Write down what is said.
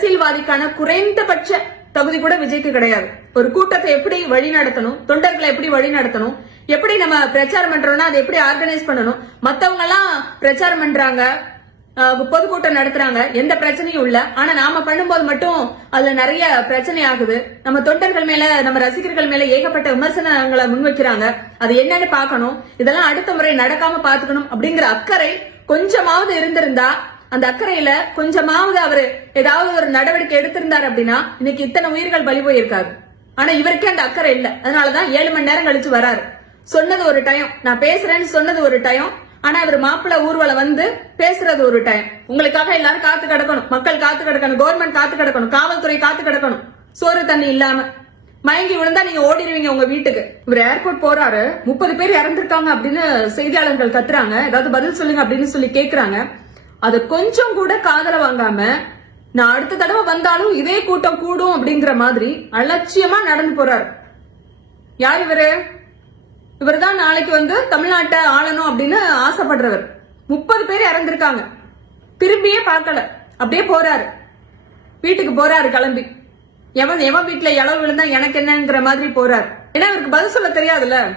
அரசியல்வாதிக்கான குறைந்தபட்ச தகுதி கூட விஜய்க்கு கிடையாது. ஒரு கூட்டத்தை எப்படி வழி நடத்தணும் தொண்டர்களை எப்படி வழி நடத்தணும் எப்படி நம்ம பிரச்சாரம் பண்றோம்னா அதை எப்படி ஆர்கனைஸ் பண்ணணும் மத்தவங்க எல்லாம் பிரச்சாரம் பண்றாங்க பொதுக்கூட்டம் நடத்துறாங்க எந்த பிரச்சனையும் இல்ல. ஆனா நாம பண்ணும்போது மட்டும் அதுல நிறைய பிரச்சனை ஆகுது. நம்ம தொண்டர்கள் மேல நம்ம ரசிகர்கள் மேல ஏகப்பட்ட விமர்சனங்களை முன்வைக்கிறாங்க. அது என்னன்னு பார்க்கணும். இதெல்லாம் அடுத்த முறை நடக்காம பாத்துக்கணும் அப்படிங்கிற அக்கறை கொஞ்சமாவது இருந்திருந்தா அந்த அக்கறையில கொஞ்சமாவது அவரு ஏதாவது ஒரு நடவடிக்கை எடுத்திருந்தாரு அப்படின்னா இன்னைக்கு இத்தனை உயிர்கள் பலி போயிருக்காரு. ஆனா இவருக்கே அந்த அக்கறை இல்ல. அதனாலதான் ஏழு மணி நேரம் கழிச்சு வராரு. சொன்னது ஒரு டைம் நான் பேசுறேன்னு சொன்னது ஒரு டைம் ஆனா இவர் மாப்பிள்ளை ஊர்வலம் வந்து பேசுறது ஒரு டைம் உங்களுக்காக எல்லாரும் காத்து கிடக்கணும். மக்கள் காத்து கிடக்கணும். கவர்மெண்ட் காத்து கிடக்கணும். காவல்துறை காத்து கிடக்கணும். சோறு தண்ணி இல்லாம. மயங்கி விழுந்தா நீங்க ஓடிடுவீங்க உங்க வீட்டுக்கு. இவர் ஏர்போர்ட் போறாரு. முப்பது பேர் இறந்திருக்காங்க அப்படின்னு செய்தியாளர்கள் கத்துறாங்க. ஏதாவது பதில் சொல்லுங்க அப்படின்னு சொல்லி கேக்குறாங்க. அது கொஞ்சம் கூட காதல வாங்காம நான் அடுத்த தடவை வந்தாலும் இதே கூட்டம் கூடும் அப்படிங்கிற மாதிரி அலட்சியமா நடந்து போறாரு. யார் இவரு? இவர் தான் நாளைக்கு வந்து தமிழ்நாட்டை ஆளணும் அப்படின்னு ஆசைப்படுறவர். முப்பது பேர் இறந்திருக்காங்க. திரும்பியே பார்க்கல. அப்படியே போறாரு. வீட்டுக்கு போறாரு கிளம்பி. எவன் எவன் வீட்டுல இளவு விழுந்தா எனக்கு என்னங்கிற மாதிரி போறாரு. ஏன்னா இவருக்கு பதில் சொல்ல தெரியாதுல்ல.